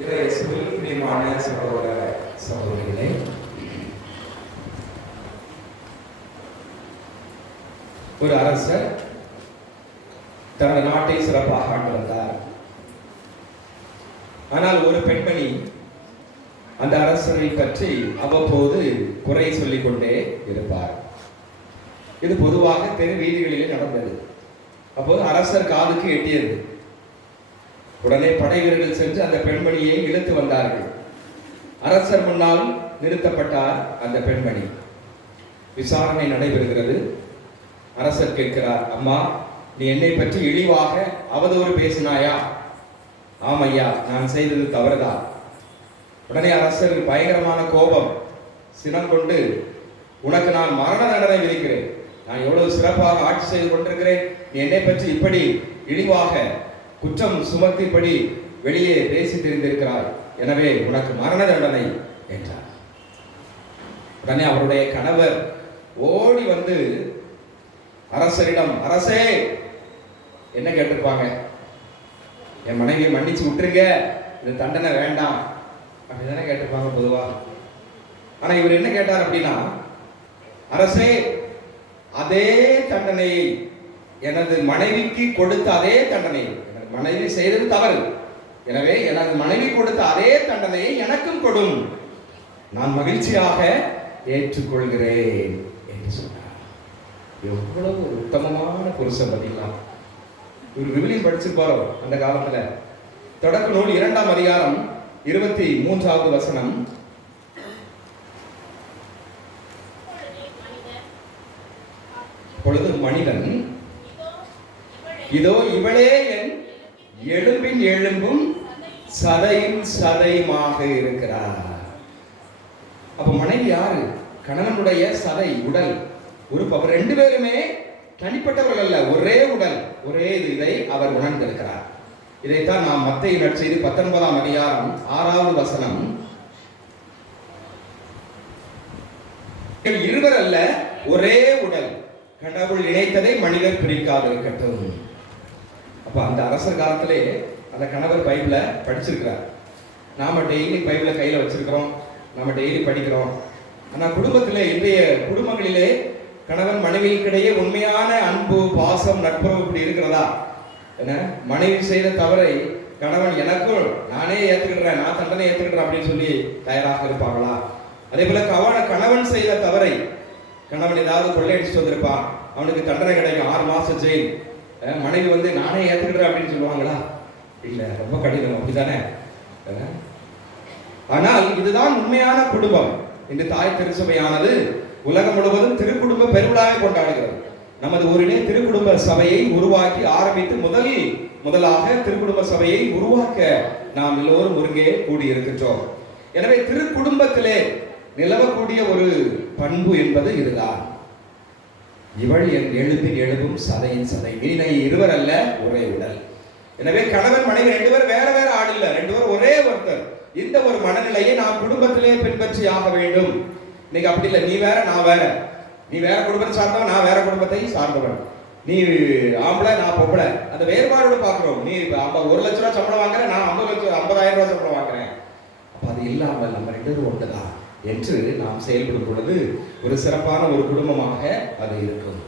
இயேசுவில் பிரியமான சகோதர சகோதரிகளே. ஒரு அரசர் தனது நாட்டை சிறப்பாக ஆண்டு வந்தார். ஆனால் ஒரு பெண்மணி அந்த அரசரை பற்றி அவ்வப்போது குறை சொல்லிக் கொண்டே இருப்பார். இது பொதுவாக தெரு வீதிகளிலே நடந்தது. அப்போது அரசர் காதுக்கு எட்டியது. உடனே படை வீரர்கள் சென்று அந்த பெண்மணியை இழுத்து வந்தார்கள். அரசர் முன்னால் நிறுத்தப்பட்டார் அந்த பெண்மணி. விசாரணை நடைபெறுகிறது. அரசர் கேட்கிறார் அம்மா நீ என்னை பற்றி இழிவாக அவதூறு பேசினாயா? ஆமையா நான் செய்தது தவறுதான் உடனே அரசர் பயங்கரமான கோபம் சினம் கொண்டு உனக்கு நான் மரண தண்டனை விதிக்கிறேன். நான் எவ்வளவு சிறப்பாக ஆட்சி செய்து கொண்டிருக்கிறேன். நீ என்னை பற்றி இப்படி இழிவாக குற்றம் சுமத்திப்படி வெளியே பேசி தெரிந்திருக்கிறார் எனவே உனக்கு மரண தண்டனை என்றார். உடனே அவருடைய கணவர் ஓடி வந்து அரசரிடம் அரசே! என்ன கேட்டிருப்பாங்க? என் மனைவியை மன்னிச்சு விட்டுருங்க. இந்த தண்டனை வேண்டாம். அப்படிதானே கேட்டிருப்பாங்க பொதுவா. ஆனா இவர் என்ன கேட்டார் அப்படின்னா அரசே அதே தண்டனையை எனது மனைவிக்கு கொடுத்த அதே தண்டனை மனைவி செய்தது தவறு. எனவே எனது மனைவி கொடுத்த அதே தண்டனையை எனக்கும் கொடும். நான் மகிழ்ச்சியாக ஏற்றுக்கொள்கிறேன் என்று சொன்னார். எவ்வளவு ஒரு உத்தமமான புருஷன் பதிலாம் ஒரு விவிலியம் படிச்சிருப்பாரோ அந்த காலத்துல? தொடக்க நூல் இரண்டாம் அதிகாரம் இருபத்தி மூன்றாவது வசனம். பொழுது மனிதன் இதோ இவளே என் எலும்பின் எலும்பும் சதையும் சதையுமாக இருக்கிறார். அப்ப மனைவி யாரு? கணவனுடைய சதை உடல். உறுப்பு அப்ப ரெண்டு பேருமே தனிப்பட்டவர்கள் அல்ல ஒரே உடல் ஒரே இது. இதை அவர் உணர்ந்திருக்கிறார். இதைத்தான் நாம் மத்திய நற்செய்தி பத்தொன்பதாம் அதிகாரம் ஆறாவது வசனம். இருவர் அல்ல ஒரே உடல். கடவுள் இணைத்ததை மனிதர் பிரிக்காதிருக்கட்டும். அப்போ அந்த அரசர் காலத்திலே அந்த கணவர் பைபிளை படிச்சிருக்கிறார். நாம் டெய்லி பைபிளை கையில் வச்சிருக்கிறோம். நம்ம டெய்லி படிக்கிறோம். ஆனால் குடும்பத்தில் இன்றைய குடும்பங்களிலே கணவன் மனைவிக்கிடையே உண்மையான அன்பு பாசம் நட்புறவு இப்படி இருக்கிறதா? என்ன? மனைவி செய்த தவறை கணவன் எனக்கும் நானே ஏற்றுக்கிடுறேன் நான் தண்டனை ஏத்துக்கிடுறேன் அப்படின்னு சொல்லி தயாராக இருப்பாங்களா அதே போல கவன கணவன் செய்த தவறை கணவன் ஏதாவது கொள்ளையடிச்சுட்டு வந்திருப்பான். அவனுக்கு தண்டனை கிடைக்கும். ஆறு மாசம் ஜெயில். மனைவி வந்து நானே ஏற்றுக்கிறேன் அப்படின்னு சொல்லுவாங்களா? இல்லை ரொம்ப கடினம் அப்படிதானே ஆனால் இதுதான் உண்மையான குடும்பம். இந்த தாய் திருச்சபையானது உலகம் முழுவதும் திருக்குடும்ப பெருவிழாவை கொண்டாடுகிறது. நமது ஊரிலே திருக்குடும்ப சபையை உருவாக்கி ஆரம்பித்து முதல் முதலாக திருக்குடும்ப சபையை உருவாக்க நாம் எல்லோரும் ஒருங்கே கூடியிருக்கின்றோம். எனவே திருக்குடும்பத்திலே நிலவக்கூடிய ஒரு பண்பு என்பது இதுதான். இவள் என் எழுப்பின் எழுப்பும் சதையின் சதை. மீனை இருவர் அல்ல ஒரே உடல். எனவே கணவன் மனைவி ரெண்டு பேரும் வேற வேற ஆள் இல்லை. ரெண்டு பேரும் ஒரே ஒருத்தர். இந்த ஒரு மனநிலையை நாம் குடும்பத்திலே பின்பற்றி ஆக வேண்டும். இன்னைக்கு அப்படி இல்லை. நீ வேற நான் வேற. நீ வேற குடும்பத்தை சார்ந்தவன் நான் வேற குடும்பத்தை சார்ந்தவன். நீ ஆம்பளை நான் பொம்பளை. அந்த வேறுபாடோட பார்க்குறோம். நீ இப்ப ஐம்பது ஒரு லட்ச ரூபா சம்பளம் வாங்குறேன் நான் ஐம்பது லட்சம் ஐம்பதாயிரம் ரூபா சம்பளம் வாங்குறேன். அப்போ அது இல்லாமல் நம்ம ரெண்டு பேரும் ஒன்றுதான் என்று நாம் செயல்படும் பொழுது ஒரு சிறப்பான ஒரு குடும்பமாக அது இருக்கும்.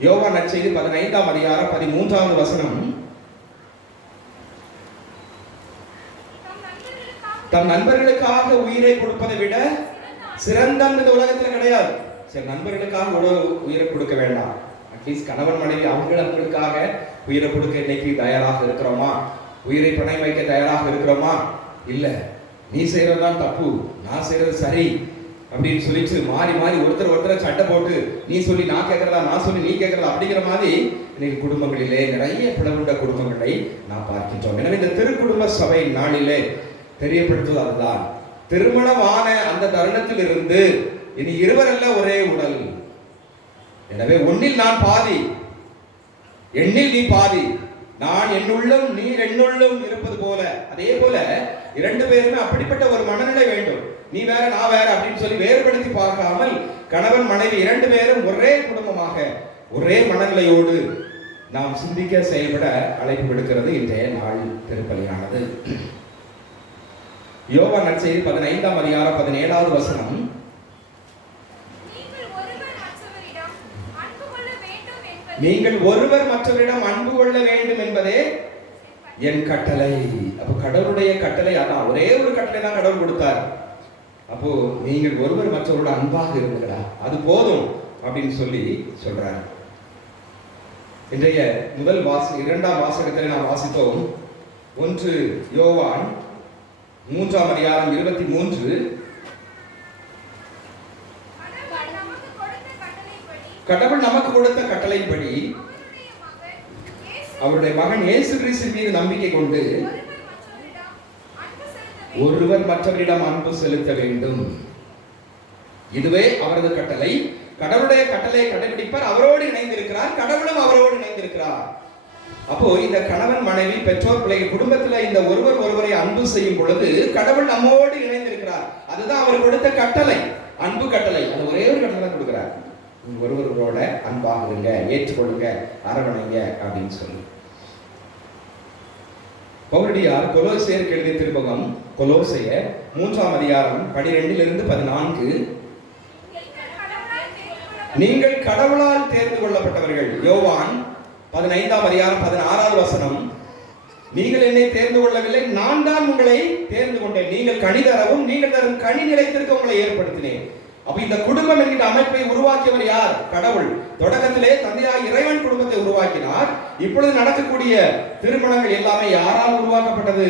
யோகா நற்செய்தி பதினைந்தாம் அதிகாரம் பதிமூன்றாவது வசனம். தம் நண்பர்களுக்காக உயிரை கொடுப்பதை விட சிறந்த இந்த உலகத்தில் கிடையாது. சரி நண்பர்களுக்காக உணவு உயிரை கொடுக்க வேண்டாம். அட்லீஸ்ட் கணவன் மனைவி அவங்களுக்காக உயிரை கொடுக்க இன்னைக்கு தயாராக இருக்கிறோமா? உயிரை பணம் வைக்க தயாராக இருக்கிறோமா? இல்லை. நீ செய்யறதுதான் தப்பு நான் செய்யறது சரி அப்படின்னு சொல்லிட்டு மாறி மாறி ஒருத்தர் ஒருத்தர் சட்டை போட்டு நீ சொல்லி நான் கேட்கறதா நான் சொல்லி நீ கேட்கறதா அப்படிங்கிற மாதிரி இன்னைக்கு குடும்பங்களிலே நிறைய பிளவுண்ட குடும்பங்களை நான் பார்க்கின்றோம். எனவே இந்த திருக்குடும்ப சபை நாளிலே தெரியப்படுத்துவது அதுதான். திருமணமான அந்த தருணத்தில் இருந்து இனி இருவரல்ல ஒரே உடல். எனவே ஒன்னில் நான் பாதி எண்ணில் நீ பாதி. நான் என்னுள்ளும் நீர் என்னுள்ளும் இருப்பது போல அதே போல இரண்டு பேருமே அப்படிப்பட்ட ஒரு மனநிலை வேண்டும். நீ வேற நான் வேற அப்படின்னு சொல்லி வேறுபடுத்தி பார்க்காமல் கணவன் மனைவி இரண்டு பேரும் ஒரே குடும்பமாக ஒரே மனநிலையோடு நாம் சிந்திக்க செயல்பட அழைப்பு விடுக்கிறது இன்றைய நாள் திருப்பலியானது. யோவா நற்செய்தி பதினைந்தாம் அதிகாரம் பதினேழாவது வசனம். நீங்கள் ஒருவர் மற்றவரிடம் அன்பு கொள்ள வேண்டும் என்பது என் கட்டளை. அப்போ கடவுளுடைய கட்டளை அதான் ஒரே ஒரு கட்டளை தான் கடவுள் கொடுத்தார். அப்போ நீங்கள் ஒருவர் மற்றவரோட அன்பாக இருந்தீங்களா அது போதும் அப்படின்னு சொல்லி சொல்றாரு. இன்றைய முதல் வாசி இரண்டாம் வாசகத்தில் நாம் வாசித்தோம் ஒன்று யோவான் மூன்றாம் அதிகாரம் இருபத்தி மூன்று. கடவுள் நமக்கு கொடுத்த கட்டளைப்படி கடவுள் நமக்கு கொடுத்த கட்டளைப்படி அவருடைய மகன் இயேசு கிறிஸ்து மீது நம்பிக்கை கொண்டு ஒருவர் மற்றவரிடம் அன்பு செலுத்த வேண்டும். இதுவே அவரது கட்டளை. கடவுளுடைய கட்டளையை கடைபிடிப்பார். அவரோடு இணைந்திருக்கிறார். கடவுளும் அவரோடு இணைந்திருக்கிறார். அப்போ இந்த கணவன் மனைவி பெற்றோர் பிள்ளைகள் குடும்பத்துல இந்த ஒருவர் ஒருவரை அன்பு செய்யும் பொழுது கடவுள் நம்மோடு இணைந்திருக்கிறார். அதுதான் அவர் கொடுத்த கட்டளை. அன்பு கட்டளை. அது ஒரே ஒரு கட்டளை கொடுக்கும். ஒருவர்களோட ஒருவரோட அன்பாக இருங்க ஏற்றுக்கொள்ளுங்க அரவணைங்க அப்படின்னு சொல்லி. பௌரடியார் கொலோசையர் எழுதிய திருப்பகம் கொலோசைய மூன்றாம் அதிகாரம் பனிரெண்டிலிருந்து பதினான்கு. நீங்கள் கடவுளால் தேர்ந்து கொள்ளப்பட்டவர்கள் யோவான் பதினைந்தாம் அதிகாரம் பதினாறாவது வசனம். நீங்கள் என்னை தேர்ந்து கொள்ளவில்லை நான் தான் உங்களை தேர்ந்து கொண்டேன். நீங்கள் கனி தரவும் நீங்கள் தரும் கனி நிலைத்திற்கு உங்களை ஏற்படுத்தினேன். அப்ப இந்த குடும்பம் என்கிற அமைப்பை உருவாக்கியவர் யார்? கடவுள். தொடக்கத்திலே தந்தையாய் இறைவன் குடும்பத்தை உருவாக்கினார். இப்பொழுது நடக்கக்கூடிய திருமணங்கள் எல்லாமே யாரால் உருவாக்கப்பட்டது?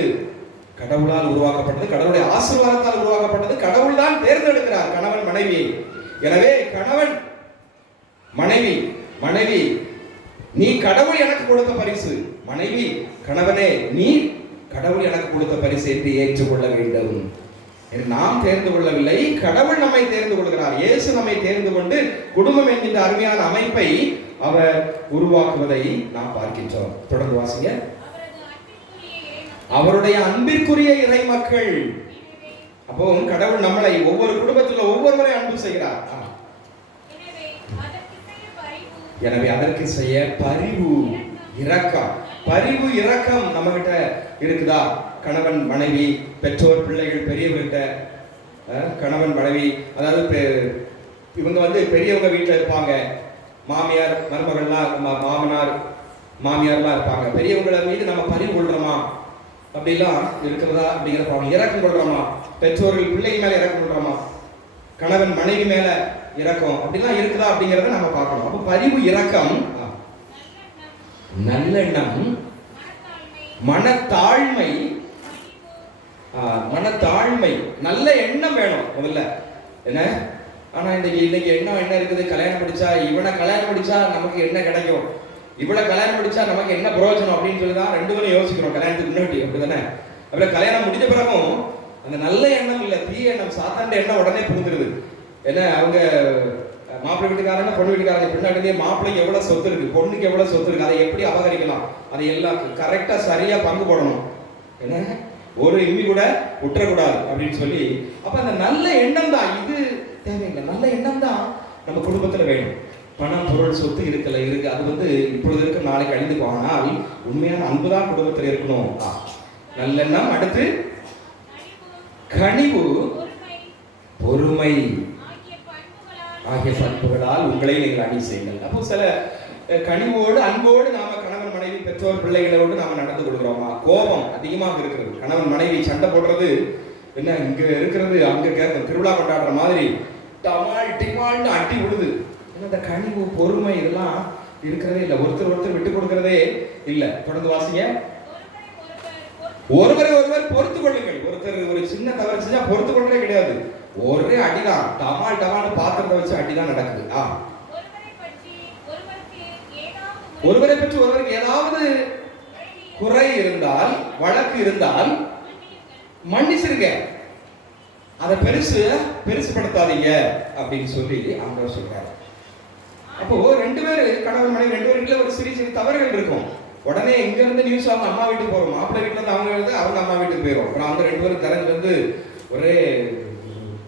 கடவுளால் உருவாக்கப்பட்டது கடவுளுடைய ஆசீர்வாதத்தால் உருவாக்கப்பட்டது. கடவுள் தான் தேர்ந்தெடுக்கிறார் கணவன் மனைவியை எனவே கணவன் மனைவி மனைவி நீ கடவுள் எனக்கு கொடுத்த பரிசு. மனைவி கணவனே நீ கடவுள் எனக்கு கொடுத்த பரிசு என்று ஏற்றுக்கொள்ள வேண்டும். நாம் தேர்ந்து கொள்ளவில்லை கடவுள் நம்மை தேர்ந்து கொள்கிறார். இயேசு நம்மை தேர்ந்து கொண்டு குடும்பம் என்கின்ற அருமையான அமைப்பை அவர் உருவாக்குவதை நாம் பார்க்கின்றோம். தொடர்ந்து வாசிங்க. அவருடைய அன்பிற்குரிய இறை மக்கள். அப்போ கடவுள் நம்மளை ஒவ்வொரு குடும்பத்தில் ஒவ்வொருவரை அன்பு செய்கிறார். எனவே அதற்கு செய்ய பரிவு எனவே அதற்கு செய்ய பரிவு இரக்கம். பரிவு இரக்கம் நம்ம கிட்ட இருக்குதா? கணவன் மனைவி பெற்றோர் பிள்ளைகள் பெரியவர்கிட்ட கணவன் மனைவி அதாவது பெ- இவங்க வந்து பெரியவங்க வீட்டில் இருப்பாங்க. மாமியார் மருமகள்லாம் மாமனார் மாமியார்லாம் இருப்பாங்க. பெரியவங்கள மீது நம்ம பரிவு கொள்றோமா? அப்படிலாம் இருக்கிறதா அப்படிங்கிற பாவம் இறக்கம் கொள்றோமா? பெற்றோர்கள் பிள்ளைங்க மேலே இறக்கம் கொள்றோமா? கணவன் மனைவி மேலே இறக்கம். அப்படிலாம் இருக்குதா அப்படிங்கிறத நம்ம பார்க்கணும். அப்போ பரிவு இறக்கம் நல்லெண்ணம். மனத்தாழ்மை மனத்தாழ்மை நல்ல எண்ணம் வேணும் முதல்ல. என்ன? ஆனா இன்னைக்கு இன்னைக்கு எண்ணம் என்ன இருக்குது? கல்யாணம் படிச்சா இவனை கல்யாணம் படிச்சா நமக்கு என்ன கிடைக்கும்? இவளை கல்யாணம் முடிச்சா நமக்கு என்ன பிரயோஜனம் அப்படின்னு சொல்லி தான் ரெண்டு பேரும் யோசிக்கிறோம் கல்யாணத்துக்கு முன்னாடி அப்படிதானே அப்புறம் கல்யாணம் முடிஞ்ச பிறகும் அந்த நல்ல எண்ணம் இல்ல தீய எண்ணம் சாத்தாண்ட எண்ணம் உடனே புகுந்துருது. என்ன அவங்க மாப்பிள்ளை வீட்டுக்காரங்க பொண்ணு வீட்டுக்காரங்க பின்னாடி மாப்பிள்ளைக்கு எவ்வளவு சொத்து இருக்கு பொண்ணுக்கு எவ்வளவு சொத்து இருக்கு அதை எப்படி அபகரிக்கலாம்? அதை எல்லாம் கரெக்டா சரியா பங்கு போடணும். என்ன? ஒரு இம்மி கூட விட்டுறக்கூடாது அப்படின்னு சொல்லி அப்ப அந்த நல்ல எண்ணம் தான் இது தேவையில்லை. நல்ல எண்ணம் தான் நம்ம குடும்பத்துல வேணும். பணம் பொருள் சொத்து இருக்கல இருக்கு. அது வந்து இப்பொழுது இருக்க நாளைக்கு அழிந்து போனால் ஆனால் உண்மையான அன்பு தான் குடும்பத்தில் இருக்கணும். நல்லெண்ணம் அடுத்து கனிவு பொறுமை. ஆகிய பண்புகளால் உங்களை நீங்கள் அணி செய்யுங்கள். அப்போ சில கனிவோடு அன்போடு நாம கணவன் மனைவி பெற்றோர் பிள்ளைகளோடு நாம நடந்து கொள்கிறோமா? கோபம் அதிகமாக இருக்கிறது. கணவன் மனைவி சண்டை போடுறது என்ன இங்க இருக்கிறது அங்க கேட்கும் திருவிழா கொண்டாடுற மாதிரி டமால் டிமால்னு அட்டி விடுது இந்த கனிவு பொறுமை இதெல்லாம் இருக்கிறதே இல்லை. ஒருத்தர் ஒருத்தர் விட்டு கொடுக்கறதே இல்லை. தொடர்ந்து வாசிங்க. ஒருவரை ஒருவர் பொறுத்து ஒருவர் பொறுத்து கொள்ளுங்கள். ஒருத்தர் ஒரு சின்ன தவறு செஞ்சா பொறுத்து கொள்றதே கிடையாது. ஒரே அடிதான். டமால் டமால் பாத்திரத்தை வச்சு அடிதான் நடக்குது. ஆ ஒருவரை பற்றி ஒருவருக்கு ஏதாவது ஒருவரை பற்றி ஒருவருக்கு ஏதாவது குறை இருந்தால் வழக்கு இருந்தால் மன்னிச்சிருங்க. அதை பெருசு பெருசுபடுத்தாதீங்க அப்படின்னு சொல்லி ஆண்டவர் சொல்றாரு. அப்போ ரெண்டு பேர் கணவன் மனைவி ரெண்டு பேருக்குள்ள ஒரு சிறிய சிறிய தவறுகள் இருக்கும். உடனே இங்க இருந்து நியூஸ் அவங்க அம்மா வீட்டுக்கு போறோம். மாப்பிள்ளை வீட்டுல இருந்து அவங்க இருந்து அவங்க அம்மா வீட்டுக்கு போயிடும் அப்புறம் அவங்க ரெண்டு பேரும் திறந்து வந்து ஒரே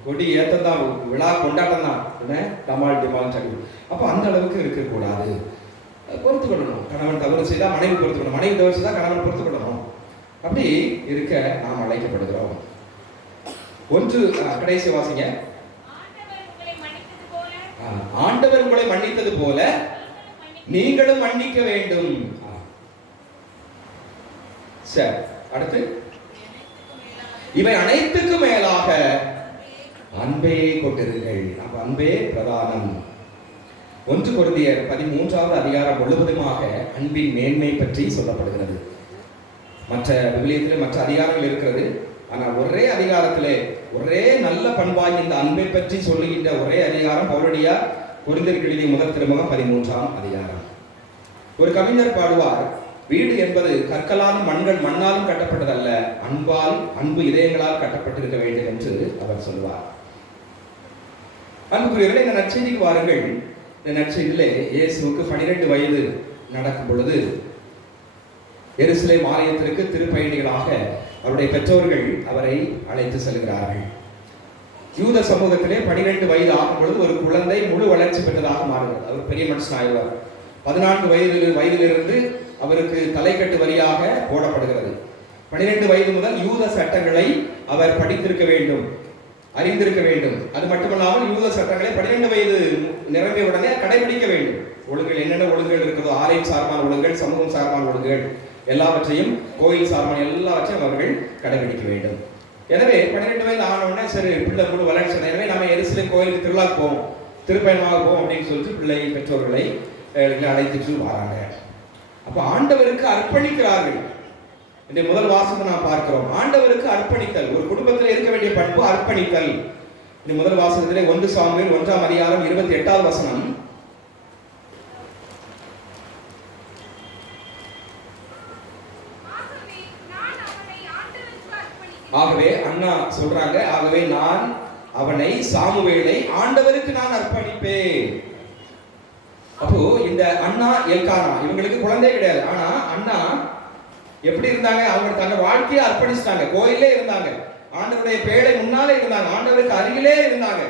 கொடி ஏத்தம் தான் விழா கொண்டாட்டம் தான் என்ன டமால் டிமால் அப்போ அந்த அளவுக்கு இருக்கக்கூடாது. பொறுத்து கொள்ளணும் கணவன் தவறு செய்தால் மனைவி பொறுத்து கொள்ளணும் மனைவி தவறு செய்தால் கணவன் பொறுத்து கொள்ளணும் அப்படி இருக்க நாம் அழைக்கப்படுகிறோம். ஒன்று கடைசி வாசிங்க. ஆண்டவர் உங்களை மன்னித்தது போல ஆண்டவர் மன்னித்தது போல நீங்களும் மன்னிக்க வேண்டும். சார் சரி அடுத்து. இவை அனைத்துக்கும் மேலாக அன்பே கொண்டிருங்கள். அப்ப அன்பே பிரதானம். ஒன்று கொருந்தியர் பதிமூன்றாவது அதிகாரம் முழுவதுமாக அன்பின் மேன்மை பற்றி சொல்லப்படுகிறது. மற்ற விவிலியத்தில் மற்ற அதிகாரங்கள் இருக்கிறது. ஆனால் ஒரே அதிகாரத்தில் ஒரே நல்ல பண்பாய் இந்த அன்பை பற்றி சொல்லுகின்ற ஒரே அதிகாரம் பவுலடியா கொரிந்தியருக்கு எழுதிய முதல் திருமுகம் பதிமூன்றாம் அதிகாரம். ஒரு கவிஞர் பாடுவார் வீடு என்பது கற்களாலும் மண்கள் மண்ணாலும் கட்டப்பட்டதல்ல அன்பால் அன்பு இதயங்களால் கட்டப்பட்டிருக்க வேண்டும் என்று அவர் சொல்வார் அன்புக்குரியவர்கள் இந்த நற்செய்திக்கு வாருங்கள். இந்த நற்செய்தியிலே இயேசுவுக்கு பனிரெண்டு வயது நடக்கும் பொழுது எருசலேம் ஆலயத்திற்கு திருப்பயணிகளாக அவருடைய பெற்றோர்கள் அவரை அழைத்து செல்கிறார்கள். யூத சமூகத்திலே பனிரெண்டு வயது ஆகும் பொழுது ஒரு குழந்தை முழு வளர்ச்சி பெற்றதாக மாறுகிறது. அவர் பெரிய மனுஷன் ஆகிறார் பதினான்கு வயதில் வயதிலிருந்து அவருக்கு தலைக்கட்டு வரியாக போடப்படுகிறது. பனிரெண்டு வயது முதல் யூத சட்டங்களை அவர் படித்திருக்க வேண்டும். அறிந்திருக்க வேண்டும். அது மட்டுமல்லாமல் யூத சட்டங்களை பன்னிரெண்டு வயது நிரம்பிய உடனே கடைபிடிக்க வேண்டும். ஒழுங்குகள் என்னென்ன ஒழுங்குகள் இருக்கிறதோ ஆலயம் சார்பான ஒழுங்குகள் சமூகம் சார்பான ஒழுங்குகள் எல்லாவற்றையும் கோயில் சார்பான எல்லாவற்றையும் அவர்கள் கடைபிடிக்க வேண்டும். எனவே பன்னிரெண்டு வயது ஆனவுடனே சரி பிள்ளை முழு வளர்ச்சி எனவே நம்ம எருசலேம் கோயிலுக்கு திருவிழா போவோம். திருப்பயணமாக போவோம் அப்படின்னு சொல்லிட்டு பிள்ளை பெற்றோர்களை அழைத்துட்டு வராங்க. அப்போ ஆண்டவருக்கு அர்ப்பணிக்கிறார்கள். இந்த முதல் வாசத்தை நாம் பார்க்கிறோம். ஆண்டவருக்கு அர்ப்பணித்தல். ஒரு குடும்பத்தில் இருக்க வேண்டிய பண்பு அர்ப்பணித்தல். இந்த முதல் வாசகத்திலே ஒன்று சாமியில் ஒன்றாம் அதிகாரம் இருபத்தி எட்டாவது வசனம். ஆகவே ஆகவே அண்ணா சொல்றாங்க ஆகவே நான் அவனை சாமுவேலை ஆண்டவருக்கு நான் அர்ப்பணிப்பேன். அப்போ இந்த அண்ணா எல்கானா இவங்களுக்கு குழந்தை கிடையாது. ஆனா அண்ணா எப்படி இருந்தாங்க? அவங்க தங்க வாழ்க்கையை அர்ப்பணிச்சிட்டாங்க. கோயிலே இருந்தாங்க. ஆண்டவருடைய பேரை முன்னாலே இருந்தாங்க. ஆண்டவருக்கு அருகிலே இருந்தாங்க.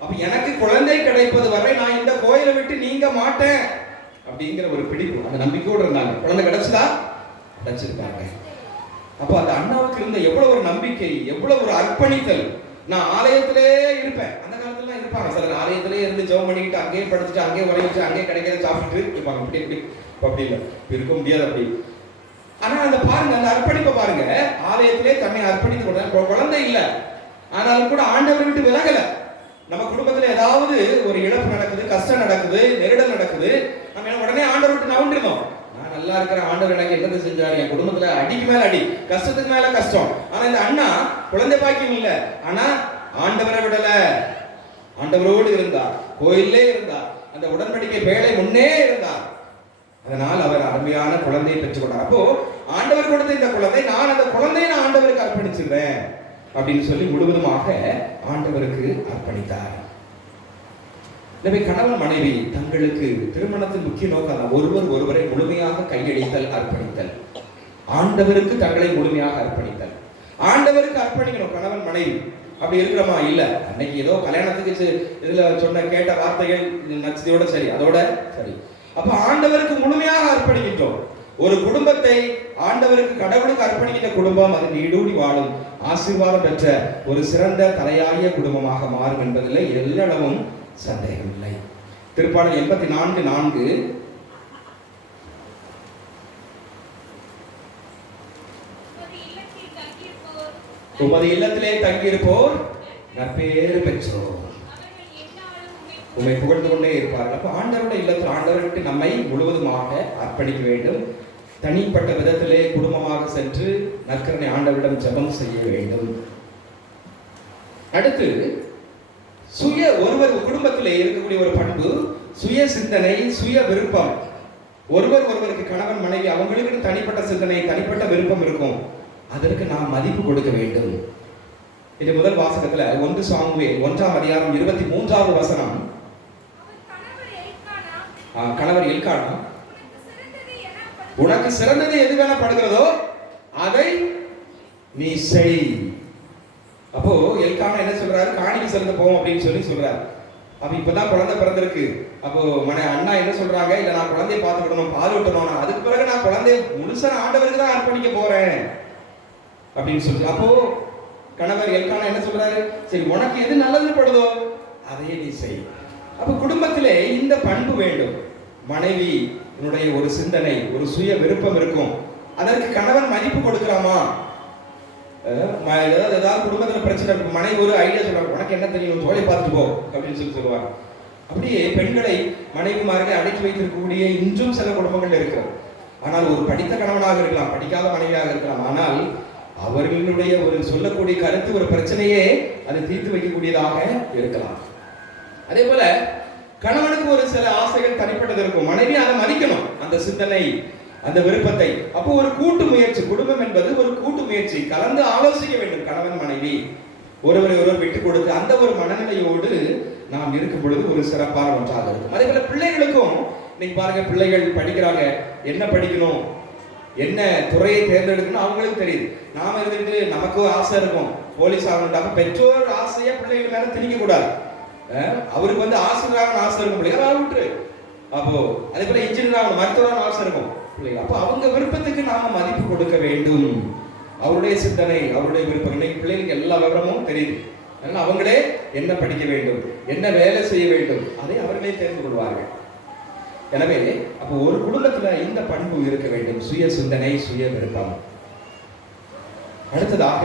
அப்ப எனக்கு குழந்தை கிடைப்பது வரை நான் இந்த கோயிலை விட்டு நீங்க மாட்டேன். அப்படிங்கிற ஒரு பிடிப்பு. அந்த நம்பிக்கையோடு இருந்தாங்க. குழந்தை கிடைச்சதா? கிடைச்சிருக்காங்க. அப்ப அந்த அண்ணாவுக்கு இருந்த எவ்வளவு ஒரு நம்பிக்கை எவ்வளவு ஒரு அர்ப்பணித்தல். நான் ஆலயத்திலே இருப்பேன். அந்த காலத்துல இருப்பாங்க. சிலர் ஆலயத்திலே இருந்து ஜெபம் பண்ணிக்கிட்டு அங்கேயே படிச்சுட்டு அங்கேயே உழைச்சு அங்கேயே கிடைக்கிறத சாப்பிட்டு இருப்பாங்க. அப்படி இப்படி அப்படி இல்லை. இருக்க முடியாது அப்படி. ஆனா அந்த பாருங்க அந்த அர்ப்பணிப்பை பாருங்க. ஆலயத்திலே தன்னை அர்ப்பணித்து கொண்ட குழந்தை இல்லை. ஆனாலும் கூட ஆண்டவர் விட்டு விலகல. நம்ம குடும்பத்துல ஏதாவது ஒரு இழப்பு நடக்குது கஷ்டம் நடக்குது நெருடல் நடக்குது நம்ம உடனே ஆண்டவர் விட்டு நவுண்டிருந்தோம். நான் நல்லா இருக்கிற ஆண்டவர் எனக்கு என்னது செஞ்சாரு? என் குடும்பத்துல அடிக்கு மேல அடி கஷ்டத்துக்கு மேல கஷ்டம். ஆனா இந்த அண்ணா குழந்தை பாக்கியம் இல்ல. ஆனா ஆண்டவரை விடல. ஆண்டவரோடு இருந்தார் கோயிலே இருந்தார் அந்த உடன்படிக்கை வேலை முன்னே இருந்தார். அதனால் அவர் அருமையான குழந்தையை பெற்றுக்கொண்டார். அப்போ ஆண்டவர் கொடுத்த இந்த குழந்தை நான் அந்த குழந்தையை நான் ஆண்டவருக்கு அர்ப்பணிச்சிருவேன் அப்படின்னு சொல்லி முழுவதுமாக ஆண்டவருக்கு அர்ப்பணித்தார். எனவே கணவன் மனைவி தங்களுக்கு திருமணத்தின் முக்கிய நோக்கம் ஒருவர் ஒருவரை முழுமையாக கையடித்தல் அர்ப்பணித்தல். ஆண்டவருக்கு தங்களை முழுமையாக அர்ப்பணித்தல். ஆண்டவருக்கு அர்ப்பணிக்கணும் கணவன் மனைவி. அப்படி இருக்கிறோமா? இல்ல. அன்னைக்கு ஏதோ கல்யாணத்துக்கு இதுல சொன்ன கேட்ட வார்த்தைகள் நச்சதையோட சரி அதோட சரி. அப்ப ஆண்டவருக்கு முழுமையாக அர்ப்பணிக்கின்றோம். ஒரு குடும்பத்தை ஆண்டவருக்கு கடவுளுக்கு அர்ப்பணிக்கின்ற குடும்பம் அது நீடூடி வாழும். ஆசீர்வாதம் பெற்ற ஒரு சிறந்த தலையாய குடும்பமாக மாறும் என்பதில் எல்லளவும் சந்தேகம் இல்லை. திருப்பாடல் எண்பத்தி நான்கு. நான்கு உமது இல்லத்திலே தங்கியிருப்போர் நற்பேறு பெற்றோர். உண்மை புகழ்ந்து கொண்டே இருப்பார்கள். அப்போ ஆண்டவருடைய இல்லத்தில் ஆண்டவர்கிட்ட நம்மை முழுவதுமாக அர்ப்பணிக்க வேண்டும். தனிப்பட்ட விதத்திலே குடும்பமாக சென்று நற்கரணை ஆண்டவரிடம் ஜெபம் செய்ய வேண்டும். அடுத்து சுய ஒருவர் குடும்பத்திலே இருக்கக்கூடிய ஒரு பண்பு சுய சிந்தனை சுய விருப்பம். ஒருவர் ஒருவருக்கு கணவன் மனைவி அவங்களுக்கு தனிப்பட்ட சிந்தனை தனிப்பட்ட விருப்பம் இருக்கும். அதற்கு நாம் மதிப்பு கொடுக்க வேண்டும். இது முதல் வாசகத்துல ஒன்று சாமுவே ஒன்றாம் அதிகாரம் இருபத்தி மூன்றாவது வசனம். கணவர் எல்கானா. உனக்கு சிறந்தது எது வேணா படுகிறதோ எது அதை நீ செய். அப்போ எல்கான என்ன சொல்றாரு? காணிக்கு செலுத்த போவோம் அப்படின்னு சொல்லி சொல்றாரு. அப்ப இப்பதான் குழந்தை பிறந்திருக்கு. அப்போ மன அண்ணா என்ன சொல்றாங்க? இல்ல நான் குழந்தைய பார்த்துக்கணும் பால் விட்டணும் அதுக்கு பிறகு நான் குழந்தைய முழுசா ஆண்டவருக்கு தான் அர்ப்பணிக்க போறேன். அப்படின்னு சொல்லி அப்போ கணவர் எல்கான என்ன சொல்றாரு? சரி உனக்கு எது நல்லதுன்னு படுதோ அதையே நீ செய். அப்ப குடும்பத்திலே இந்த பண்பு வேண்டும். மனைவி உன்னுடைய ஒரு சிந்தனை ஒரு சுய விருப்பம் இருக்கும். அதற்கு கணவன் மதிப்பு கொடுக்கலாமா? ஏதாவது ஏதாவது குடும்பத்தில் பிரச்சனை இருக்கும் மனைவி ஒரு ஐடியா சொல்லுவாங்க உனக்கு என்ன தெரியும்? தோலை பார்த்துட்டு போ அப்படின்னு சொல்லி சொல்லுவாங்க. அப்படியே பெண்களை மனைவிமார்களை அடக்கி வைத்திருக்கக்கூடிய இன்றும் சில குடும்பங்கள் இருக்கிறது. ஆனால் ஒரு படித்த கணவனாக இருக்கலாம் படிக்காத மனைவியாக இருக்கலாம். ஆனால் அவர்களுடைய ஒரு சொல்லக்கூடிய கருத்து ஒரு பிரச்சனையே அதை தீர்த்து வைக்கக்கூடியதாக இருக்கலாம். அதே போல கணவனுக்கு ஒரு சில ஆசைகள் தனிப்பட்டது இருக்கும். மனைவி அதை மதிக்கணும். அந்த சிந்தனை அந்த விருப்பத்தை. அப்போ ஒரு கூட்டு முயற்சி குடும்பம் என்பது ஒரு கூட்டு முயற்சி. கலந்து ஆலோசிக்க வேண்டும். கணவன் மனைவி ஒருவரை ஒருவர் விட்டு கொடுத்து அந்த ஒரு மனநிலையோடு நாம் இருக்கும் பொழுது ஒரு சிறப்பான ஒன்றாக இருக்கும். அதே போல பிள்ளைகளுக்கும் இன்னைக்கு பாருங்க பிள்ளைகள் படிக்கிறாங்க. என்ன படிக்கணும்? என்ன துறையை தேர்ந்தெடுக்கணும் அவங்களுக்கு தெரியுது. நாம இருந்துட்டு நமக்கும் ஆசை இருக்கும். போலீஸ் ஆகணும் பெற்றோர் ஆசையை பிள்ளைகள் மேல திணிக்க கூடாது அவருக்கு வந்து ஆசிரியராக ஆசை இருக்கும் பிள்ளைங்க. அதை விட்டுரு. அப்போ அதே போல இன்ஜினியர் ஆகணும் மருத்துவராக ஆசை இருக்கும் பிள்ளைங்க. அப்போ அவங்க விருப்பத்துக்கு நாம மதிப்பு கொடுக்க வேண்டும். அவருடைய சிந்தனை அவருடைய விருப்பம். இன்னைக்கு பிள்ளைகளுக்கு எல்லா விவரமும் தெரியுது. அதனால அவங்களே என்ன படிக்க வேண்டும் என்ன வேலை செய்ய வேண்டும் அதை அவர்களே தெரிந்து கொள்வார்கள். எனவே அப்போ ஒரு குடும்பத்துல இந்த பண்பு இருக்க வேண்டும். சுய சிந்தனை சுய விருப்பம். அடுத்ததாக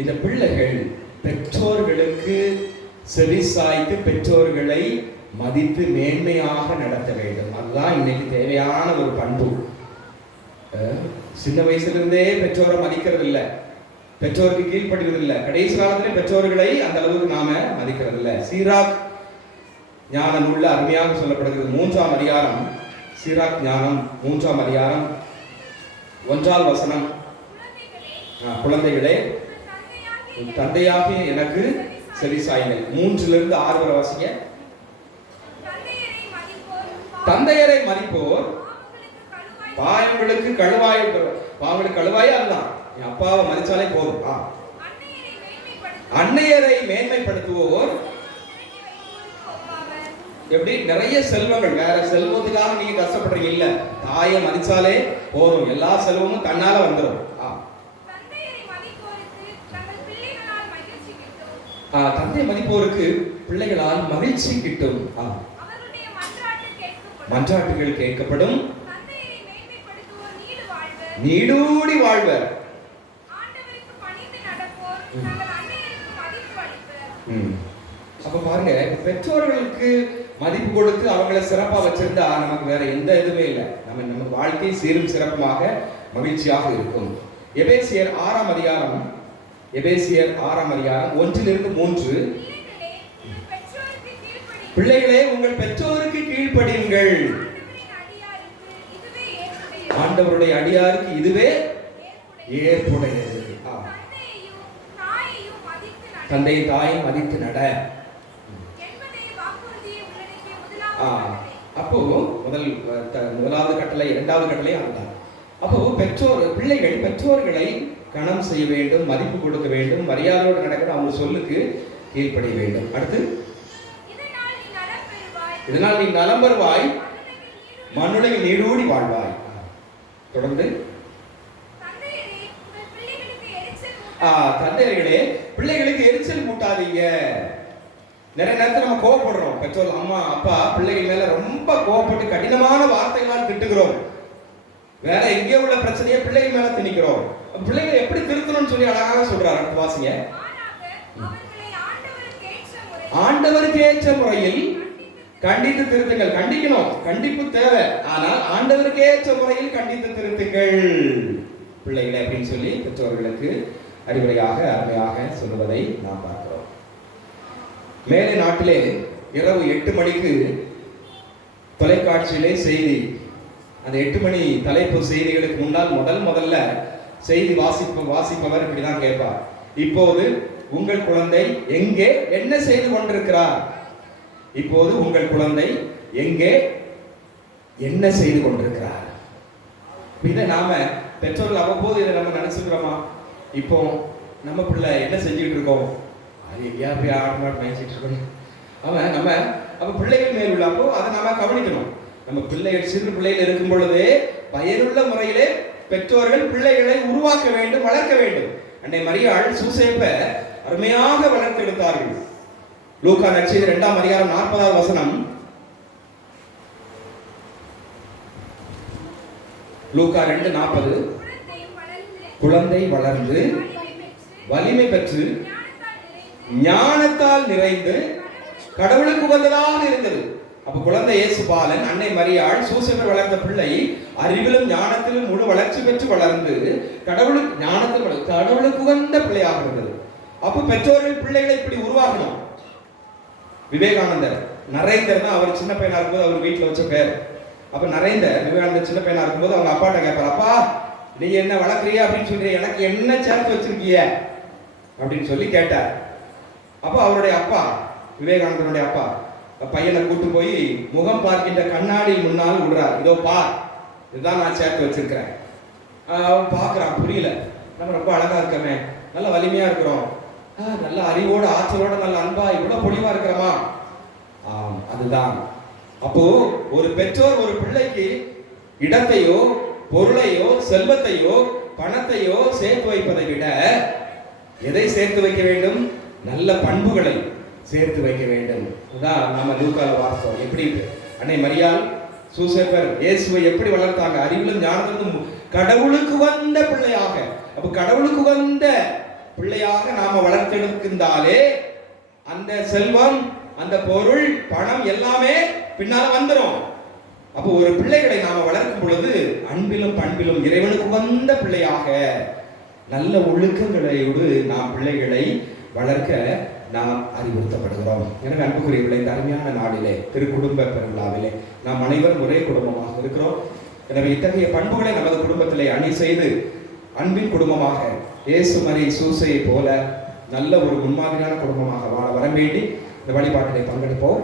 இந்த பிள்ளைகள் பெற்றோர்களுக்கு செவிசாய்த்து பெற்றோர்களை மதித்து மேன்மையாக நடத்த வேண்டும். அதுதான் இன்னைக்கு தேவையான ஒரு பண்பு. சின்ன வயசுலேருந்தே பெற்றோரை மதிக்கிறது இல்லை பெற்றோருக்கு கீழ்ப்படுகிறது இல்லை கடைசி காலத்திலே பெற்றோர்களை அந்த அளவுக்கு நாம மதிக்கிறது இல்லை சீராக் ஞான நூல்ல அருமையாக சொல்லப்படுகிறது. மூன்றாம் அதிகாரம். சீராக் ஞானம் மூன்றாம் அதிகாரம். ஒன்றால் வசனம். குழந்தைகளே தந்தையாக எனக்கு செவி சாயுங்கள் மூன்றிலிருந்து ஆறு வரை வாசிங்க. தந்தையரை மதிப்போர். பாவங்களுக்கு கழுவாய் பாவங்களுக்கு கழுவாய்? அதுதான் என் அப்பாவை மதிச்சாலே போதும். ஆ. அன்னையரை மேன்மைப்படுத்துவோர். எப்படி? நிறைய செல்வங்கள். வேற செல்வத்துக்காக நீங்க கஷ்டப்படுறீங்க. இல்ல. தாயை மதிச்சாலே போதும். எல்லா செல்வமும் தன்னால வந்துடும் ஆ. தந்தையரை மதிப்போருக்கு தங்கள் பிள்ளைகளால் மகிழ்ச்சி கிட்டும் ஆ, தந்தை மதிப்போருக்கு பிள்ளைகளால் மகிழ்ச்சி கிட்டும். மன்றாட்டுகள் கேட்கப்படும். நீடூடி வாழ்வர். அப்ப பாருங்க பெற்றோர்களுக்கு மதிப்பு கொடுத்து அவங்கள சிறப்பா வச்சிருந்தா நமக்கு வேற எந்த இதுவுமே இல்லை. நம்ம நம்ம வாழ்க்கை சீரும் சிறப்புமாக மகிழ்ச்சியாக இருக்கும். எபேசியர் ஆறாம் அதிகாரம் எபேசியர் ஆறாம் அதிகாரம் ஒன்றிலிருந்து மூன்று. பிள்ளைகளே உங்கள் பெற்றோருக்கு கீழ்ப்படியுங்கள். ஆண்டவருடைய அடியாருக்கு இதுவே ஏற்புடையது. தந்தை தாயை மதித்து நட. அப்போ முதல் முதலாவது கட்டளை இரண்டாவது கட்டளை அதுதான் அப்போ பெற்றோர் பிள்ளைகள் பெற்றோர்களை கணம் செய்ய வேண்டும் மதிப்பு கொடுக்க வேண்டும் மரியாதையோடு நடக்கிற அவங்க சொல்லுக்கு கீழ்ப்படிய வேண்டும். அடுத்து இதனால் நீ நலம் வருவாய் மண்ணுடைய நீடூடி வாழ்வாய். தொடர்ந்து தந்தையரே பிள்ளைகளுக்கு எரிச்சல் தந்தையர்களே பிள்ளைகளுக்கு எரிச்சல் மூட்டாதீங்க. நிறைய நேரத்துல நம்ம கோவப்படுறோம். பெற்றோர் அம்மா அப்பா பிள்ளைகள் மேல ரொம்ப கோவப்பட்டு கடினமான வார்த்தைகளால் திட்டுகிறோம். வேற எங்கேயோ உள்ள பிரச்சனையை பிள்ளைகள் மேல திணிக்கிறோம்? பிள்ளைகளை எப்படி திருத்தணும்னு சொல்லி அழகாக சொல்றாரு அடுத்து வாசிங்க ஆண்டவருக்கு ஏற்ற முறையில் ஆண்டவருக்கு ஏற்ற முறையில் கண்டித்து திருத்துங்கள். கண்டிக்கணும். கண்டிப்பு தேவை. ஆனால் ஆண்டவருக்கு ஏற்ற முறையில் கண்டித்து திருத்துங்கள். பிள்ளைகளை அப்படின்னு சொல்லி பெற்றோர்களுக்கு அறிவுரையாக அருமையாக சொல்லுவதை நாம் பார்க்கிறோம். மேலே நாட்டிலே இரவு எட்டு மணிக்கு தொலைக்காட்சியிலே செய்தி அந்த எட்டு மணி தலைப்பு செய்திகளுக்கு முன்னால் முதல் முதல்ல செய்தி வாசிப்ப வாசிப்பவர் இப்படிதான் கேட்பார். இப்போது உங்கள் குழந்தை எங்கே என்ன செய்து கொண்டிருக்கிறார்? இப்போது உங்கள் குழந்தை எங்கே என்ன செய்து கொண்டிருக்கிறார்? இதை நாம பெற்றோர்கள் அவ்வப்போது இதை நம்ம நினைச்சுக்கிறோமா? இப்போ நம்ம பிள்ளை என்ன செஞ்சுட்டு இருக்கோம்? அது எங்கேயா போய் ஆட மாட்டு நினைச்சிட்டு இருக்கோம். அவன் நம்ம அப்ப பிள்ளைகள் மேல் உள்ள அப்போ அதை நாம கவனிக்கணும். நம்ம பிள்ளைகள் சிறு பிள்ளைகள் இருக்கும் பொழுது பயனுள்ள முறையிலே பெற்றோர்கள் பிள்ளைகளை உருவாக்க வேண்டும் வளர்க்க வேண்டும். அன்னை மரியாள் சூசேப்ப அருமையாக வளர்த்தெடுத்தார்கள். லூகா நற்செய்தி இரண்டாம் அதிகாரம் நாற்பதாவது வசனம். லூகா ரெண்டு நாற்பது. குழந்தை வளர்ந்து வலிமை பெற்று ஞானத்தால் நிறைந்து ஞானத்தால் நிறைந்து கடவுளுக்கு உகந்ததாக இருந்தது. அப்ப குழந்தை இயேசு பாலன் அன்னை மரியாள் சூசேப்பர் வளர்ந்த பிள்ளை அறிவிலும் ஞானத்திலும் முழு வளர்ச்சி பெற்று வளர்ந்து கடவுளுக்கு ஞானத்தில் கடவுளுக்கு உகந்த பிள்ளையாக இருந்தது. அப்ப பெற்றோர்கள் பிள்ளைகளை இப்படி உருவாகணும் விவேகானந்தர் நரேந்தர் தான் அவர் சின்ன பையனா இருக்கும்போது அவர் வீட்டில் வச்ச பேர். அப்ப நரேந்தர் விவேகானந்தர் சின்ன பையனா இருக்கும்போது அவங்க அப்பாட்ட கேட்பார் அப்பா நீ என்ன வளர்க்குறியா? அப்படின்னு சொல்லி எனக்கு என்ன சேர்த்து வச்சிருக்கிய? அப்படின்னு சொல்லி கேட்டார். அப்போ அவருடைய அப்பா விவேகானந்தனுடைய அப்பா பையனை கூட்டு போய் முகம் பார்க்கின்ற கண்ணாடி முன்னால் விடுறார். இதோ பார். இதுதான் நான் சேர்த்து வச்சிருக்கிறேன். பார்க்குறான் அவன் புரியல. நம்ம ரொம்ப அழகாக இருக்கமே. நல்ல வலிமையாக இருக்கிறோம். நல்ல அறிவோட ஆற்றலோட நல்ல அன்பா இவ்வளோ பொழிவாக இருக்கிறோமா? ஆம் அதுதான். அப்போ ஒரு பெற்றோர் ஒரு பிள்ளைக்கு இடத்தையோ பொருளையோ செல்வத்தையோ பணத்தையோ சேர்த்து வைப்பதை விட எதை சேர்த்து வைக்க வேண்டும்? நல்ல பண்புகளை. சேர்த்து வைக்க வேண்டும். அதான் நம்ம லூக்கால வாசம் எப்படி? அன்னை மரியாள் சூசேப்பர் இயேசுவை எப்படி வளர்த்தாங்க? அறிவிலும் ஞானத்திலும் கடவுளுக்கு வந்த பிள்ளையாக. அப்ப கடவுளுக்கு வந்த பிள்ளையாக நாம வளர்த்தெடுக்கின்றாலே அந்த செல்வம் அந்த பொருள் பணம் எல்லாமே பின்னால வந்துடும் அப்போ ஒரு பிள்ளைகளை நாம வளர்க்கும் பொழுது அன்பிலும் பண்பிலும் இறைவனுக்கு வந்த பிள்ளையாக நல்ல ஒழுக்கங்களோடு நாம் பிள்ளைகளை வளர்க்க நாம் அறிவுறுத்தப்படுகிறோம். எனவே அன்புக்குரியவர்களை இந்த அருமையான நாளிலே திருக்குடும்ப பெருவிழாவிலே நாம் அனைவரும் ஒரே குடும்பமாக இருக்கிறோம். எனவே இத்தகைய பண்புகளை நமது குடும்பத்திலே அணி செய்து அன்பின் குடும்பமாக இயேசு சூசையை போல நல்ல ஒரு முன்மாதிரியான குடும்பமாக வாழ வர வேண்டி இந்த வழிபாட்டிலே பங்கெடுப்போம்.